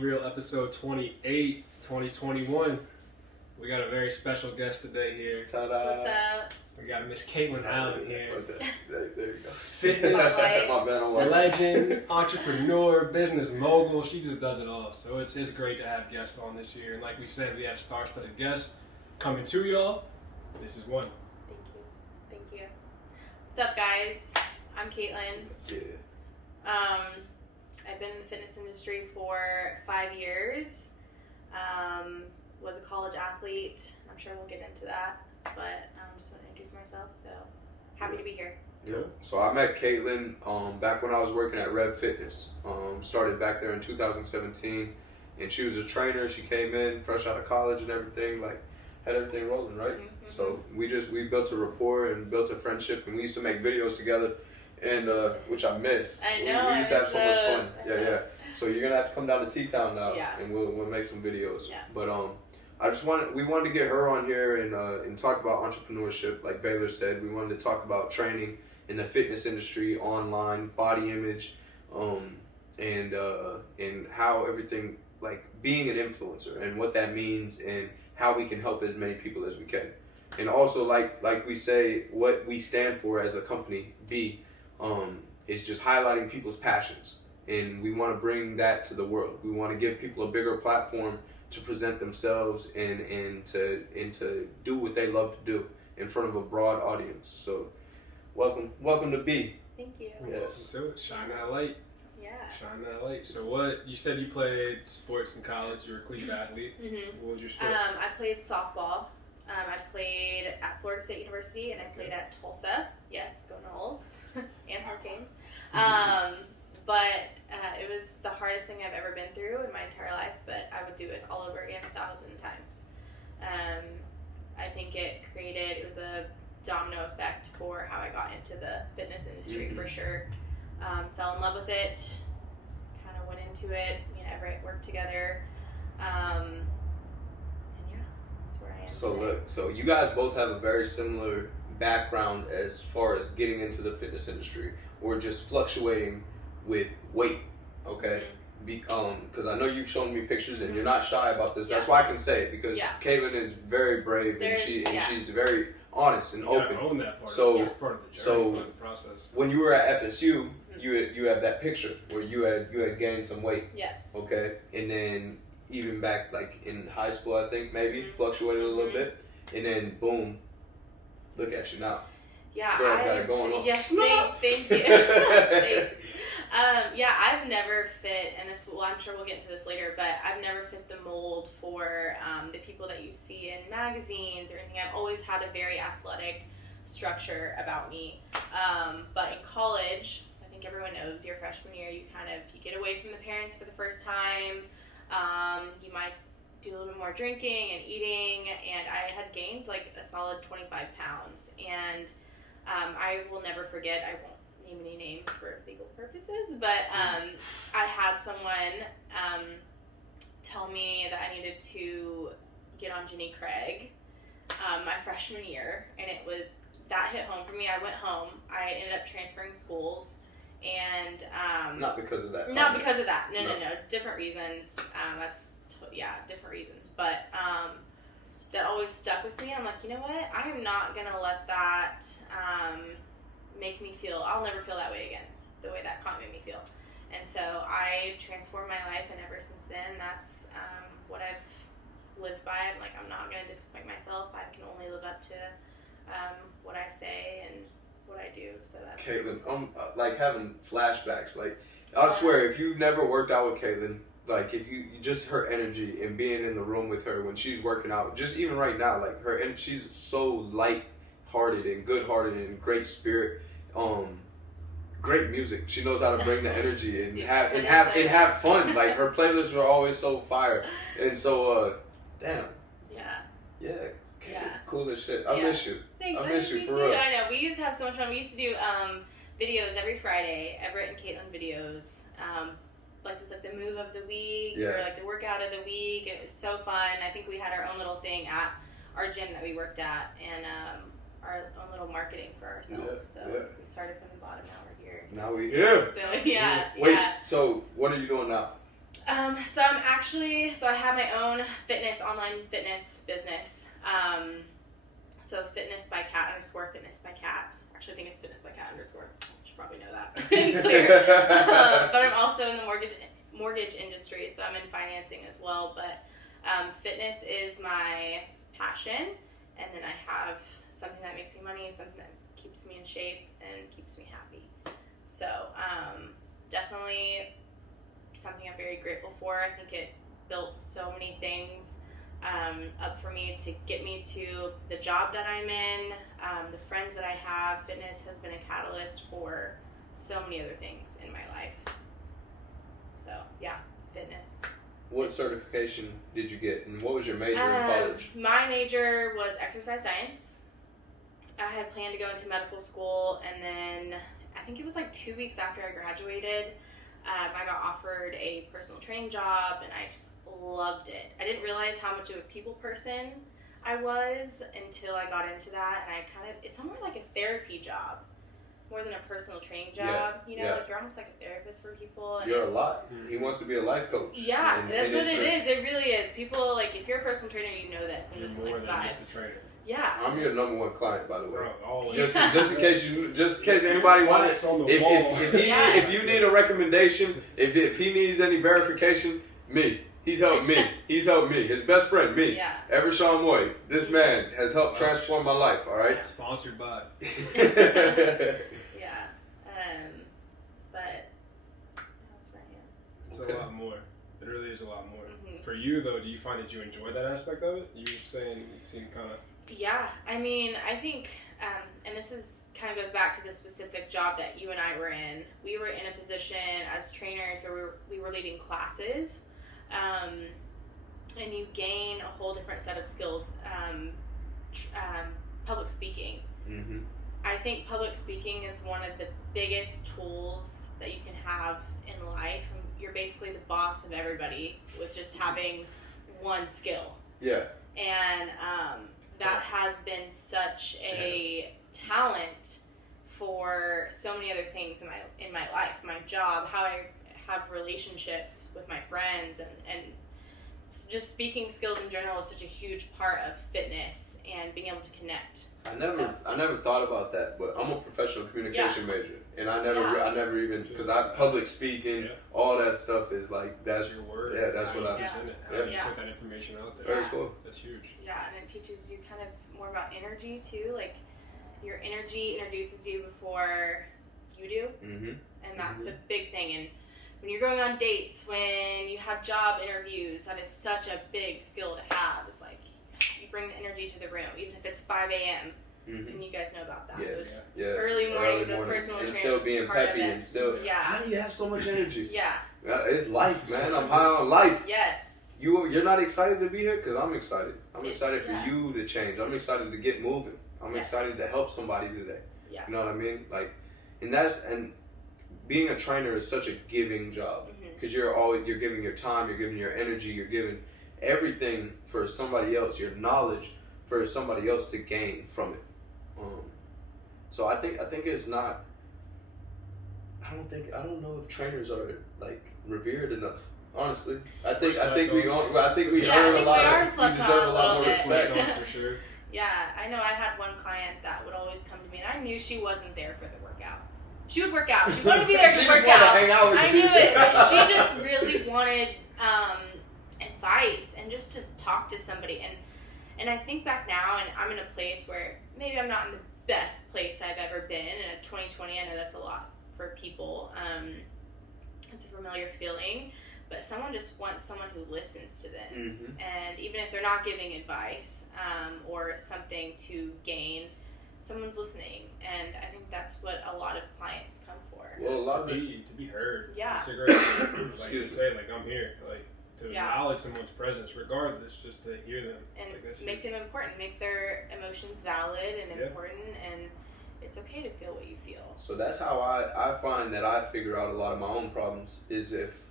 Real episode 28, 2021. We got a very special guest today here. Ta-da. What's up? We got Miss Kaitlin Allen here. There you go. Fitness My bad, I'm working. legend, entrepreneur, business mogul. She just does it all. So it's great to have guests on this year. And like we said, we have star-studded guests coming to y'all. This is one. Thank you. What's up, guys? I'm Kaitlin. Yeah. I've been in the fitness industry for 5 years. Was a college athlete. I'm sure we'll get into that, but just want to introduce myself. So happy to be here. Yeah. So I met Kaitlin back when I was working at Rev Fitness. Started back there in 2017, and she was a trainer. She came in fresh out of college and everything, like had everything rolling, right? Mm-hmm. So we built a rapport and built a friendship, and we used to make videos together, and which I miss. I know. We used to have so much fun. I know. Yeah. So you're gonna have to come down to T-Town now, Yeah. and we'll make some videos. Yeah. But we wanted to get her on here and talk about entrepreneurship. Like Baylor said, we wanted to talk about training in the fitness industry, online, body image, and how everything, like being an influencer and what that means and how we can help as many people as we can. And also, like we say, what we stand for as a company, is just highlighting people's passions. And we want to bring that to the world. We want to give people a bigger platform to present themselves and to do what they love to do in front of a broad audience. So welcome to B. Thank you. Yes. Do it. Shine that light. Yeah. Shine that light. So what, you said you played sports in college. You were a collegiate athlete. Mm-hmm. What was your sport? I played softball. I played at Florida State University, and I played at Tulsa. Yes, go Noles and Hurricanes. But it was the hardest thing I've ever been through in my entire life, but I would do it all over again 1,000 times. I think it was a domino effect for how I got into the fitness industry for sure. Fell in love with it, kind of went into it, me and Everett worked together. And yeah, that's where I am So today. look, so you guys both have a very similar background as far as getting into the fitness industry or just fluctuating with weight, okay? Because I know you've shown me pictures and you're not shy about this. That's why I can say it, because Kaitlin is very brave and she's very honest and you open. gotta own that part. So- It's part of the journey, so- part of the process. When you were at FSU, you had that picture where you had gained some weight, Yes. okay? And then even back like in high school, I think maybe fluctuated a little bit, and then boom, look at you now. Yeah, Girl's got it going on. Yes, thank you. Thanks. I've never fit, and I'm sure we'll get into this later, but I've never fit the mold for the people that you see in magazines or anything. I've always had a very athletic structure about me. But in college, I think everyone knows your freshman year, you get away from the parents for the first time. You might do a little bit more drinking and eating, and I had gained like a solid 25 pounds. And I will never forget, I won't name any names for legal purposes, but I had someone tell me that I needed to get on Jenny Craig my freshman year, and that hit home for me. I went home, I ended up transferring schools, and Not because of that. not because of that. No. Different reasons. Different reasons. But that always stuck with me. I'm like, you know what? I am not gonna let that make me feel. I'll never feel that way again. The way that comment made me feel. And so I transformed my life, and ever since then, that's what I've lived by. I'm like, I'm not gonna disappoint myself. I can only live up to what I say and what I do. So that's. Kaitlin, I'm like having flashbacks. Like, I swear, if you've never worked out with Kaitlin, like if you just her energy and being in the room with her when she's working out, just even right now, like she's so light-hearted and good-hearted and great spirit. Great music. She knows how to bring the energy and have fun. Like her playlists were always so fire. And so, damn. Yeah. Cool as shit. I miss you. Thanks, I miss you for too. real. I know. We used to have so much fun. We used to do videos every Friday, Everett and Kaitlin videos. It was like the move of the week or like the workout of the week. It was so fun. I think we had our own little thing at our gym that we worked at, and our own little marketing for ourselves. We started from the bottom. Now we're here. Now we here. So Wait. So what are you doing now? So I have my own online fitness business. So fitness by cat _ fitness by cat. Actually, I think it's fitness by cat _ should probably know that. Clear. But I'm also in the mortgage industry, so I'm in financing as well. But fitness is my passion, and then I have something that makes me money, something that keeps me in shape and keeps me happy. So definitely something I'm very grateful for. I think it built so many things up for me to get me to the job that I'm in, the friends that I have. Fitness has been a catalyst for so many other things in my life. So yeah, fitness. What certification did you get, and what was your major in college? My major was exercise science. I had planned to go into medical school, and then I think it was like 2 weeks after I graduated, I got offered a personal training job, and I just loved it. I didn't realize how much of a people person I was until I got into that, and it's almost like a therapy job more than a personal training job. Like you're almost like a therapist for people. And you're a lot. He wants to be a life coach. Yeah, that's what it is. It really is. People, like, if you're a personal trainer, you know this. And you're more than just a trainer. Yeah. I'm your number one client, by the way. Bro, always. Just in case anybody wants it. If you need a recommendation, if he needs any verification, me. He's helped me. He's helped me. His best friend, me. Yeah. Evershawn Moy. This man has helped transform my life, all right? Yeah. Sponsored by. Yeah. But that's right, yeah. It's a lot more. It really is a lot more. Mm-hmm. For you, though, do you find that you enjoy that aspect of it? You seem kind of... Yeah. I mean, I think, and this is kind of goes back to the specific job that you and I were in. We were in a position as trainers where we were leading classes. And you gain a whole different set of skills. Public speaking. Mm-hmm. I think public speaking is one of the biggest tools that you can have in life. You're basically the boss of everybody with just having one skill. Yeah. And that has been such a talent for so many other things in my life, my job, how I have relationships with my friends, and just speaking skills in general is such a huge part of fitness and being able to connect. I never thought about that, but I'm a professional communication major, and I never even, because public speaking, all that stuff is like, that's your word. Yeah, that's what I present it. How you put that information out there. That's cool. That's huge. Yeah, and it teaches you kind of more about energy too. Like, your energy introduces you before you do, and that's a big thing. And when you're going on dates, when you have job interviews, that is such a big skill to have. It's like, you bring the energy to the room, even if it's 5 a.m. And you guys know about that. Yes. Early mornings as personal trainers. And still being peppy and still. Yeah. How do you have so much energy? Yeah. It's life, man. I'm high on life. Yes. You're not excited to be here? Because I'm excited. I'm excited for you to change. I'm excited to get moving. I'm excited to help somebody today. Yeah. You know what I mean? Like, and being a trainer is such a giving job, because you're giving your time, you're giving your energy, you're giving everything for somebody else, your knowledge for somebody else to gain from it. So I think it's not. I don't know if trainers are like revered enough. Honestly, I think we earn a lot. We deserve a lot more respect. For sure. Yeah, I know. I had one client that would always come to me, and I knew she wasn't there for the workout. She would work out. She wanted to be there to work out. Hang out with I knew it, but she just really wanted advice and just to talk to somebody. And I think back now, and I'm in a place where maybe I'm not in the best place I've ever been. And in 2020, I know that's a lot for people. It's a familiar feeling. But someone just wants someone who listens to them. And even if they're not giving advice or something to gain, someone's listening. And I think that's what a lot of clients come for. Well, a lot to of be heard. Yeah. It's a great thing. Like you say, like, I'm here. Like, to acknowledge someone's presence regardless, just to hear them. And like, make them important. Make their emotions valid and important. And it's okay to feel what you feel. So that's how I find that I figure out a lot of my own problems, is if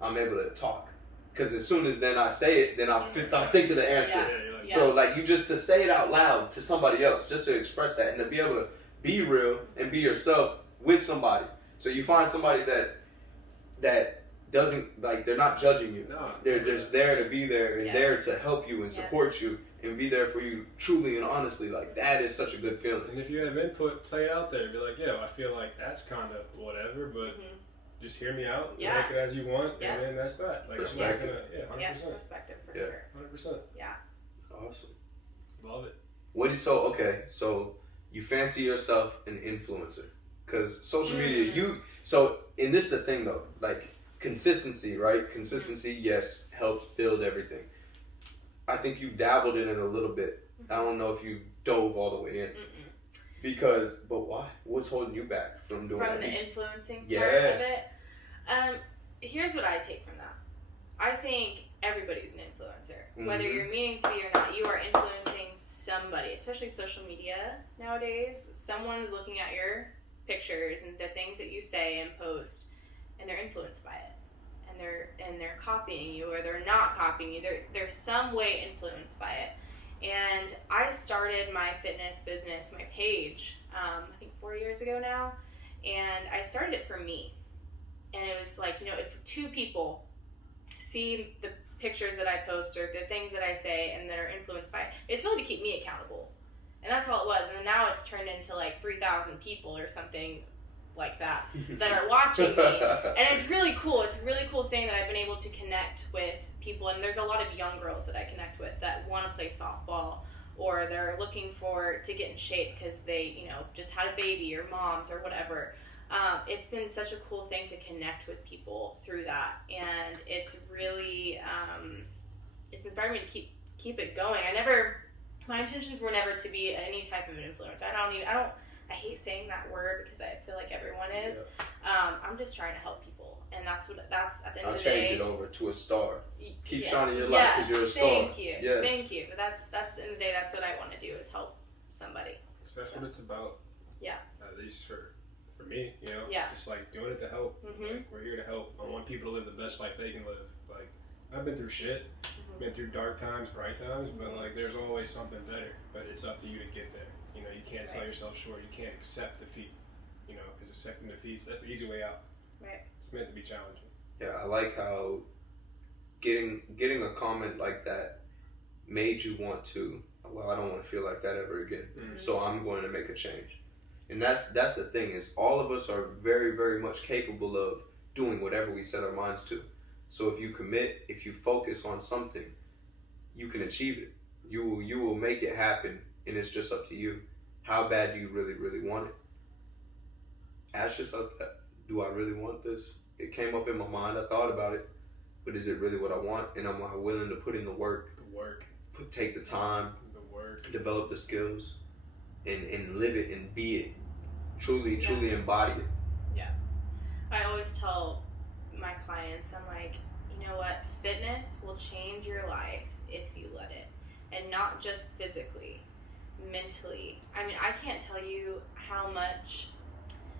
I'm able to talk. Because as soon as then I say it, then I think to the answer. Yeah. So like, you just to say it out loud to somebody else, just to express that, and to be able to be real and be yourself with somebody. So you find somebody that doesn't, like, they're not judging you. No. They're just there to be there and Yeah. there to help you and Yeah. support you and be there for you truly and honestly. Like, that is such a good feeling. And if you have input, play it out there. Be like, yeah, well, I feel like that's kind of whatever, but just hear me out. Yeah. Take it as you want, Yeah. and then that's that. Like, Perspective. I'm not gonna, Yeah, 100%. perspective for Yeah. sure. 100%. Yeah. Awesome. Love it. So you fancy yourself an influencer. Because social media, and this is the thing though, like, consistency, right? Consistency, yes, helps build everything. I think you've dabbled in it a little bit. I don't know if you dove all the way in. But why? What's holding you back from doing that? From the influencing part Yes. of it? Here's what I take from that. I think everybody's an influencer. Whether you're meaning to be or not, you are influencing somebody, especially social media nowadays. Someone is looking at your pictures and the things that you say and post, and they're influenced by it. And they're copying you, or they're not copying you. They're some way influenced by it. And I started my fitness business, my page, I think 4 years ago now. And I started it for me. And it was like, if two people see the pictures that I post or the things that I say and that are influenced by it, it's really to keep me accountable. And that's all it was. And then now it's turned into like 3,000 people or something like that are watching me. And it's really cool. It's a really cool thing that I've been able to connect with people. And there's a lot of young girls that I connect with that want to play softball, or they're looking to get in shape because they, just had a baby, or moms, or whatever. It's been such a cool thing to connect with people through that. And it's really, it's inspired me to keep it going. My intentions were never to be any type of an influencer. I hate saying that word because I feel like everyone is. Yeah. I'm just trying to help people, and that's at the end of the day. I'll change it over to a star. Keep shining your light because you're a star. Thank you. Yes. Thank you. But that's at the end of the day. That's what I want to do, is help somebody. So that's what it's about. Yeah. At least for me, Yeah. Just like doing it to help. Like, we're here to help. I want people to live the best life they can live. Like, I've been through shit, been through dark times, bright times, but like, there's always something better. But it's up to you to get there. You can't sell yourself short. You can't accept defeat. Because accepting defeats, that's the easy way out. Right. It's meant to be challenging. Yeah, I like how getting a comment like that made you want to, well, I don't want to feel like that ever again. So I'm going to make a change. And that's the thing, is all of us are very, very much capable of doing whatever we set our minds to. So if you commit, if you focus on something, you can achieve it. You will make it happen, and it's just up to you. How bad do you really, really want it? Ask yourself that. Do I really want this? It came up in my mind. I thought about it. But is it really what I want? And am I willing to put in the work? Take the time. Develop the skills. And live it and be it. Truly embody it. Yeah. I always tell my clients, I'm like, you know what? Fitness will change your life if you let it. And not just physically. Mentally. I mean, I can't tell you how much.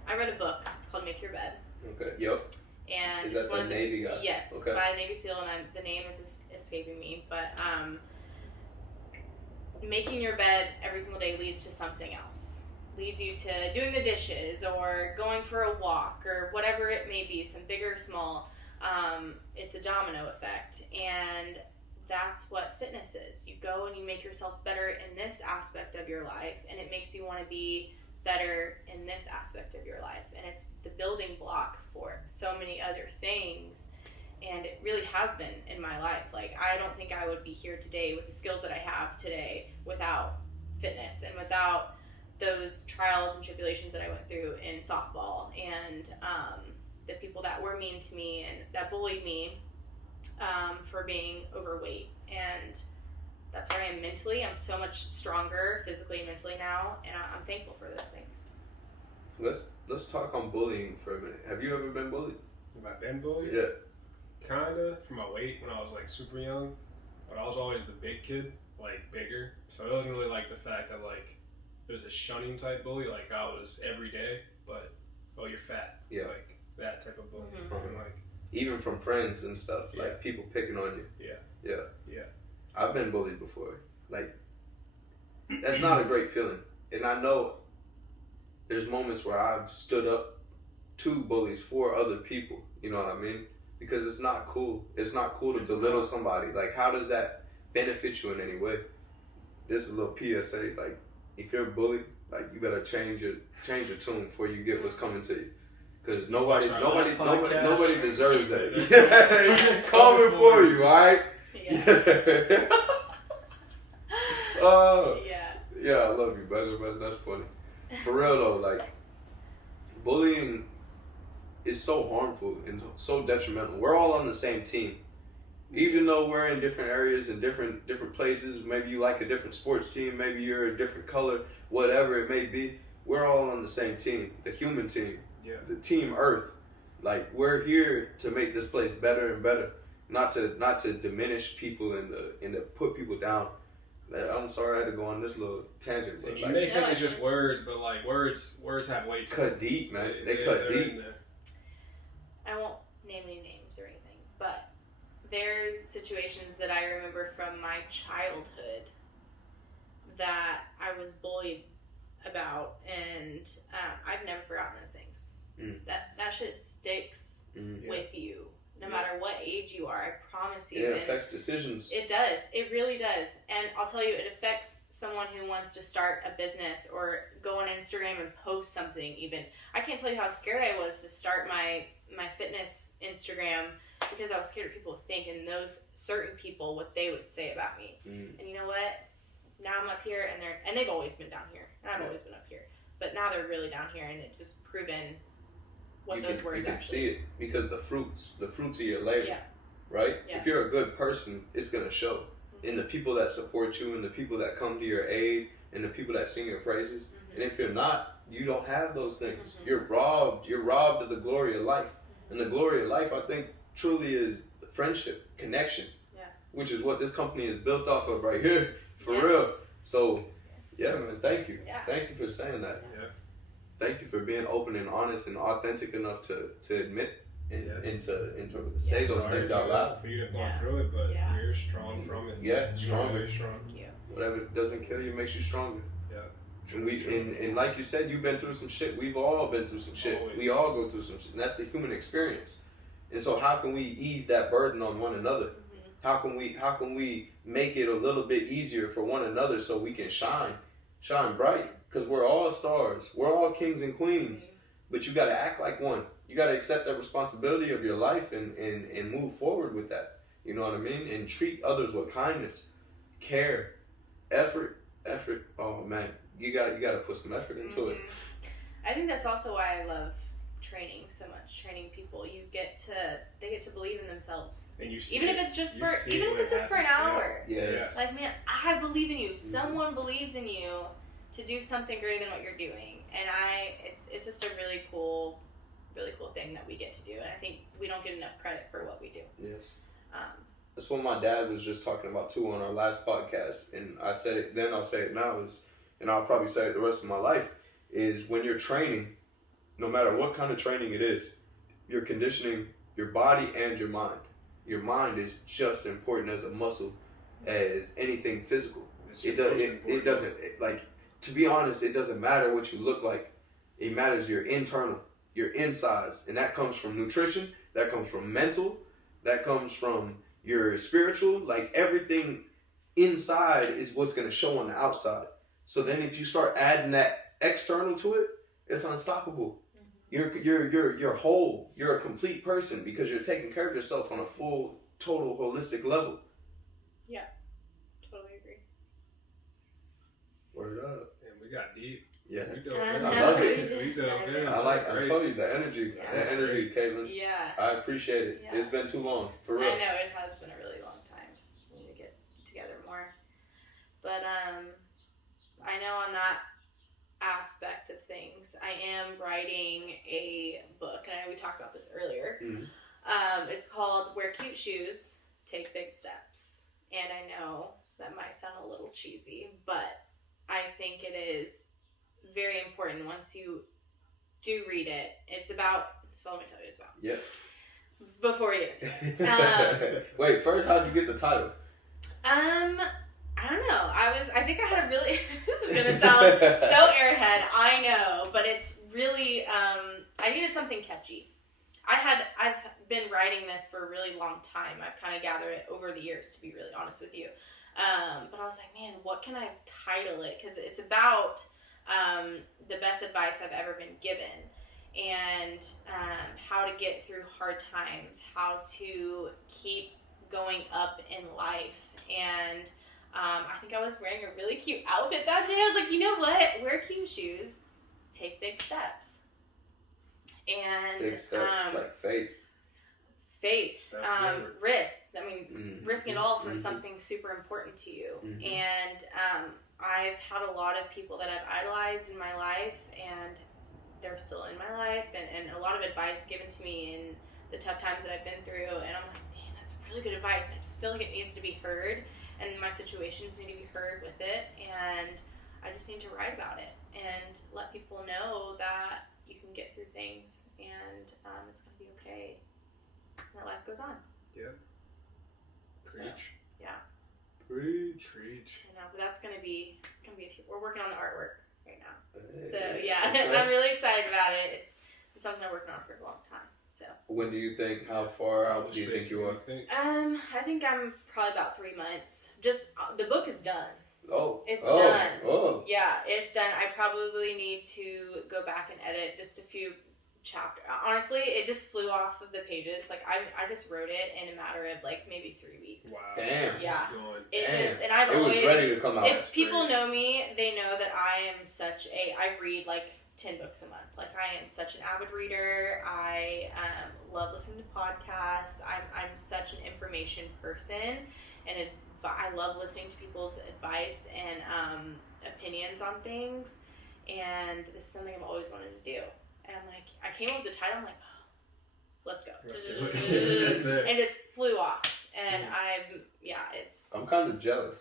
I read a book. It's called Make Your Bed. Okay. Yep. And is that the Navy guy? Yes. Okay. By a Navy SEAL, and the name is escaping me. But making your bed every single day leads to something else. Leads you to doing the dishes, or going for a walk, or whatever it may be, some big or small. It's a domino effect, and that's what fitness is. You go and you make yourself better in this aspect of your life, and it makes you want to be better in this aspect of your life. And it's the building block for so many other things. And it really has been in my life. Like, I don't think I would be here today with the skills that I have today without fitness and without those trials and tribulations that I went through in softball, and the people that were mean to me and that bullied me for being overweight. And that's where I am mentally. I'm so much stronger physically and mentally now, and I'm thankful for those things. Let's talk on bullying for a minute. Have you ever been bullied? Have I been bullied? Yeah. Kinda, for my weight when I was like super young, but I was always the big kid, like bigger. So it wasn't really like the fact that like it was a shunning type bully, like I was every day, but oh, you're fat. Yeah. Like that type of bullying. Mm-hmm. And like, even from friends and stuff, Yeah. like people picking on you. Yeah. Yeah. I've been bullied before. Like, that's not a great feeling. And I know there's moments where I've stood up to bullies for other people, you know what I mean? because it's not cool. It's not cool to belittle somebody. Like, how does that benefit you in any way? This is a little PSA. Like, if you're a bully, like, you better change your tune before you get what's coming to you. Because nobody deserves that. Coming for you, all right? Yeah. Yeah, I love you, brother. That's funny. For real though, like, bullying is so harmful and so detrimental. We're all on the same team, even though we're in different areas and different places. Maybe you like a different sports team. Maybe you're a different color. Whatever it may be, we're all on the same team, the human team, the Team Earth. Like, we're here to make this place better and better, not to diminish people and to put people down. I'm sorry I had to go on this little tangent. But and you may think it's just words, but like words have way too cut deep, man. They cut deep. I won't name any names or anything, but there's situations that I remember from my childhood that I was bullied about, and I've never forgotten those things. That shit sticks with you. No matter what age you are, I promise you. It affects decisions. It does. It really does. And I'll tell you, it affects someone who wants to start a business or go on Instagram and post something even. I can't tell you how scared I was to start my fitness Instagram because I was scared of people to think and those certain people, what they would say about me. And you know what? Now I'm up here and they've always been down here. And I've always been up here. But now they're really down here and it's just proven what those words you can actually. see it because the fruits of your labor, right? Yeah. If you're a good person, it's gonna show in the people that support you and the people that come to your aid and the people that sing your praises. And if you're not, you don't have those things. You're robbed of the glory of life. And the glory of life, I think, truly is friendship, connection, which is what this company is built off of right here, for real. So, yeah, man, thank you. Thank you for saying that. Thank you for being open and honest and authentic enough to admit and to say those things out loud. For you to have gone through it, but you're strong from it. Yeah, stronger. Very strong. Thank you. Whatever doesn't kill you makes you stronger. Yeah. And like you said, you've been through some shit. We've all been through some shit. Always. We all go through some shit. And that's the human experience. And so how can we ease that burden on one another? How can we make it a little bit easier for one another so we can shine bright? Because we're all stars. We're all kings and queens. But you got to act like one. You got to accept that responsibility of your life and move forward with that. You know what I mean? And treat others with kindness, care, effort. Oh man, you got to put some effort into it. I think that's also why I love training so much. Training people, they get to believe in themselves. And you see even if it's just for an hour. Yes. Like, man, I believe in you. Someone believes in you to do something greater than what you're doing, and it's just a really cool thing that we get to do, and I think we don't get enough credit for what we do. Yes. That's what my dad was just talking about too on our last podcast, and I said it then, I'll say it now, and I'll probably say it the rest of my life, is when you're training, no matter what kind of training it is, you're conditioning your body and your mind. Your mind is just as important as a muscle as anything physical. It doesn't like, to be honest, it doesn't matter what you look like. It matters your internal, your insides. And that comes from nutrition, that comes from mental, that comes from your spiritual. Like, everything inside is what's going to show on the outside. So then if you start adding that external to it, it's unstoppable. You're whole. You're a complete person because you're taking care of yourself on a full, total, holistic level. Yeah, totally agree. Word up. And we got deep. Yeah. I love it. We dove in. I told you the energy. Yeah. The energy, Kaitlin. Yeah. I appreciate it. Yeah. It's been too long. For real. I know, it has been a really long time. We need to get together more. But I know on that aspect of things, I am writing a book, and I know we talked about this earlier. It's called Wear Cute Shoes, Take Big Steps. And I know that might sound a little cheesy, but I think it is very important once you do read it. It's about, so let me tell you what it's about. Yeah. Before you get into it. Wait, first, how'd you get the title? I don't know. I think I had a really, this is going to sound so airhead, I know, but it's really, I needed something catchy. I've been writing this for a really long time. I've kind of gathered it over the years, to be really honest with you. But I was like, man, what can I title it? Because it's about the best advice I've ever been given, and how to get through hard times, how to keep going up in life. And I think I was wearing a really cute outfit that day. I was like, you know what? Wear cute shoes, take big steps. And big steps, like faith, risk. I mean, risking it all for something super important to you. And I've had a lot of people that I've idolized in my life, and they're still in my life, and a lot of advice given to me in the tough times that I've been through. And I'm like, damn, that's really good advice. And I just feel like it needs to be heard, and my situations need to be heard with it. And I just need to write about it and let people know that you can get through things, and it's going to be okay. And that life goes on. Yeah. Preach. So, yeah. Preach. I know, but it's gonna be we're working on the artwork right now. Hey, So yeah, okay. I'm really excited about it. It's something I'm working on for a long time. So When do you think? How far out do you think you are? I think I'm probably about 3 months. Just the book is done. It's done. done. Yeah, it's done. I probably need to go back and edit just a few chapters. Honestly, it just flew off of the pages. Like I just wrote it in a matter of like maybe 3 weeks. Wow. Damn. Yeah. Damn. And I've it was always ready to come out. If people know me, they know that I am I read like 10 books a month. Like I am such an avid reader. I love listening to podcasts. I'm such an information person, and I love listening to people's advice and opinions on things. And this is something I've always wanted to do. And I'm like, I came up with the title. I'm like, oh, let's go. And just flew off. And I'm kind of jealous.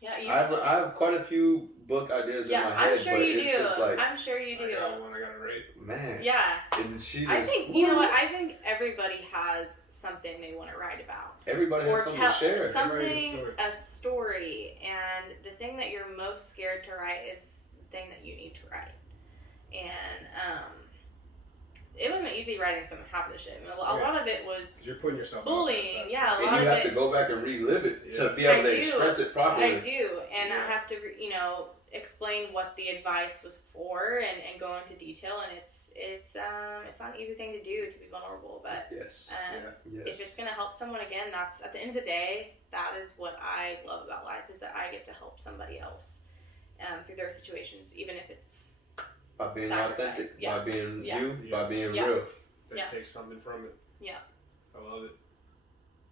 Yeah, I have quite a few book ideas in my head. I'm sure but you it's do. Just like, I'm sure you do. I got one I gotta rate. Man. Yeah. And she just, I think, you know what, I think everybody has something they want to write about. Everybody has something to share. A story. And the thing that you're most scared to write is the thing that you need to write. And it wasn't easy writing half of the shit. I mean, a lot of it was you're putting yourself bullying. Out yeah, a and lot you of have to go back and relive it to be able to express it properly. I do, and I have to, explain what the advice was for and go into detail. And it's not an easy thing to do, to be vulnerable. But yes. If it's gonna help someone, again, that's at the end of the day, that is what I love about life, is that I get to help somebody else through their situations, even if it's by being sacrifice. authentic, Yeah. by being Yeah. you, by being Yeah. real. Take something from it. Yeah. I love it.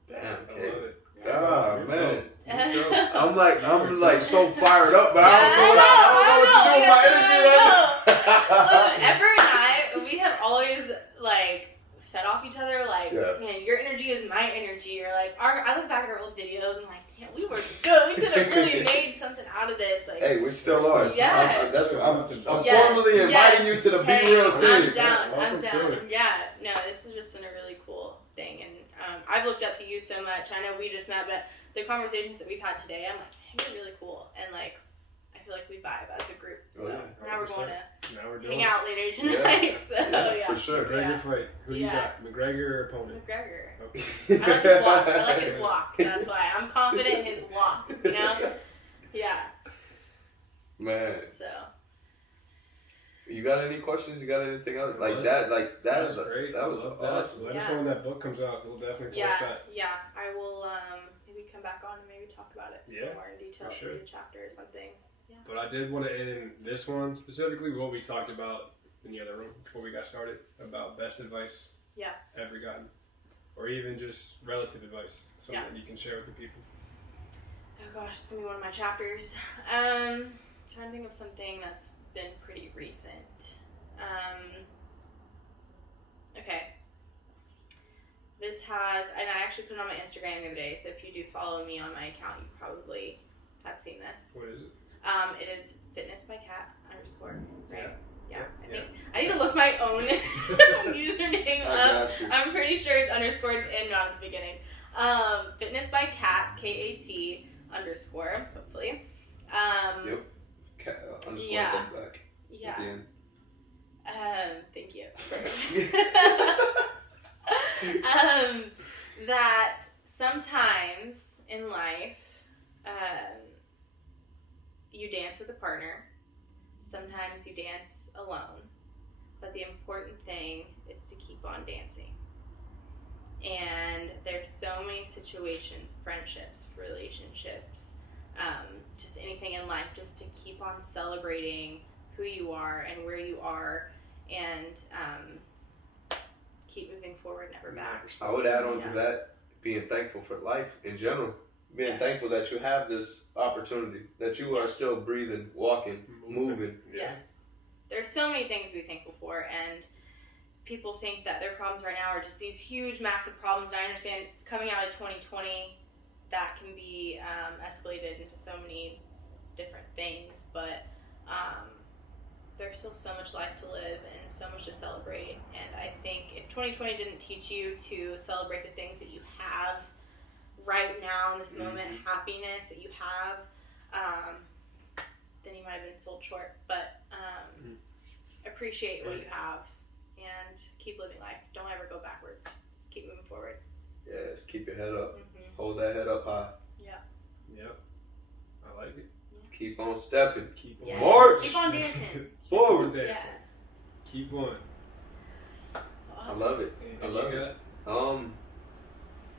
Damn, I love it. Oh man. I'm I'm like so fired up, but I don't know what to do with my energy right now. Ever and I, we have always like fed off each other. Like, man, your energy is my energy. Or like, I look back at our old videos and like, damn, we were good. We could have really made something out of this. Like, hey, we still are. Yeah. I'm formally inviting you to the Be Real team. I'm down. Yeah, no, this has just been a really cool thing, and I've looked up to you so much. I know we just met, but the conversations that we've had today, I'm like, man, you're really cool, and like, I feel like we vibe as a group. So now we're going to hang out later tonight. For sure. McGregor fight. Who you got? McGregor or opponent? McGregor. Okay. I like his walk. That's why I'm confident in his walk. You know? Yeah. Man. So. You got any questions? You got anything else like that? Like that is great. That was awesome. Let us know when that book comes out. We'll definitely post that. Yeah. I will maybe come back on and maybe talk about it some more in detail, maybe a chapter or something. Yeah. But I did want to end this one specifically what we talked about in the other room before we got started about best advice ever gotten, or even just relative advice, something that you can share with the people. Oh gosh, it's gonna be one of my chapters. Trying to think of something that's been pretty recent. Okay. This has, and I actually put it on my Instagram the other day, so if you do follow me on my account, you probably have seen this. What is it? It is fitness by cat _ right? Yeah. I need to look my own username up. I'm pretty sure it's underscored and not at the beginning. Fitness by cat, KAT _ hopefully. Underscore back. Yeah. At the end. Thank you. that sometimes in life, you dance with a partner. Sometimes you dance alone. But the important thing is to keep on dancing. And there's so many situations, friendships, relationships, just anything in life, just to keep on celebrating who you are and where you are, and keep moving forward, never back. I would add on to that, being thankful for life in general. Being thankful that you have this opportunity, that you are still breathing, walking, moving. Yes. There's so many things to be thankful for, and people think that their problems right now are just these huge, massive problems, and I understand coming out of 2020, that can be escalated into so many different things, but there's still so much life to live and so much to celebrate, and I think if 2020 didn't teach you to celebrate the things that you have right now in this moment, happiness that you have, then you might have been sold short, but appreciate what you have and keep living life. Don't ever go backwards. Just keep moving forward. Yes, keep your head up. Hold that head up high. Yep. I like it. Keep on stepping. Keep on march. Keep on dancing. Forward. Dancing. Keep going. I Awesome. love it. I love it.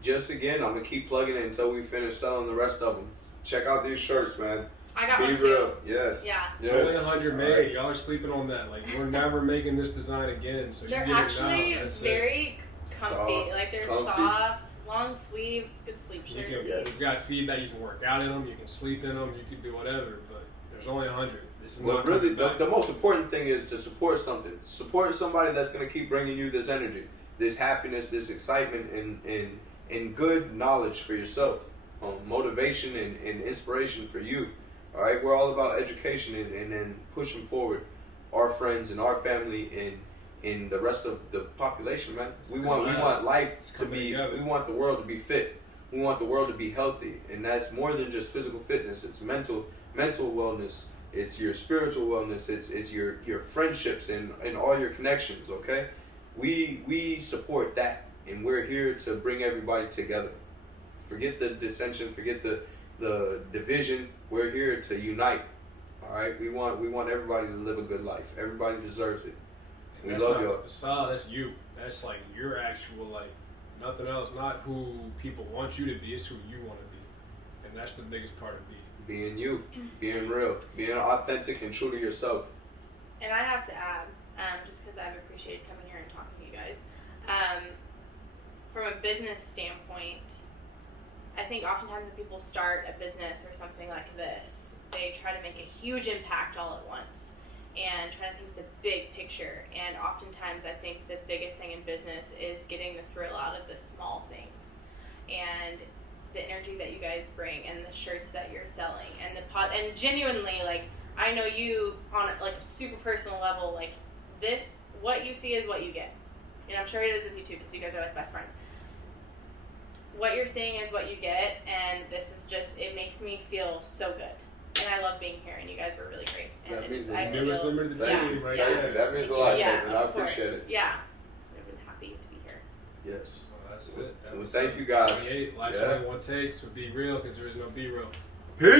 Just again, I'm gonna keep plugging it until we finish selling the rest of them. Check out these shirts, man. I got Be one real. too. Yes. Yeah. It's only 100 made. Y'all are sleeping on that. Like, we're never making this design again. So They're you get actually it now. That's very comfy. Soft, Like they're comfy. soft, long sleeves, good sleep You shirt. can, We've got feedback. You can work out in them. You can sleep in them. You can do whatever. But there's only 100. This is Well, not really, coming back. the most important thing is to support something. Support somebody that's going to keep bringing you this energy, this happiness, this excitement, and good knowledge for yourself, motivation and inspiration for you. All right, we're all about education and then pushing forward our friends and our family and the rest of the population, man. We want life to be. Together. We want the world to be fit. We want the world to be healthy, and that's more than just physical fitness. It's mental wellness. It's your spiritual wellness. It's your friendships and all your connections. Okay, we support that, and we're here to bring everybody together. Forget the dissension. Forget the division. We're here to unite. All right, we want everybody to live a good life. Everybody deserves it. We That's love not y'all. the facade. That's you. That's like your actual, like, nothing else. Not who people want you to be. It's who you want to be, and that's the biggest part of being. Being you, being real, being authentic and true to yourself. And I have to add, just because I've appreciated coming here and talking to you guys, from a business standpoint, I think oftentimes when people start a business or something like this, they try to make a huge impact all at once and try to think the big picture. And oftentimes I think the biggest thing in business is getting the thrill out of the small things. And the energy that you guys bring and the shirts that you're selling and and genuinely, like, I know you on like a super personal level, like this, what you see is what you get. And I'm sure it is with you too, because you guys are like best friends. What you're seeing is what you get, and this is just, it makes me feel so good. And I love being here, and you guys were really great. And That means I Newest feel, member of the yeah, team, right yeah. there. That means a lot, yeah, Kaitlin. I of course. appreciate it. Yeah, I've been happy to be here. Yes. Well, that's it. Well, thank you guys. Life's Yeah. only one take, so be real, because there is no be real.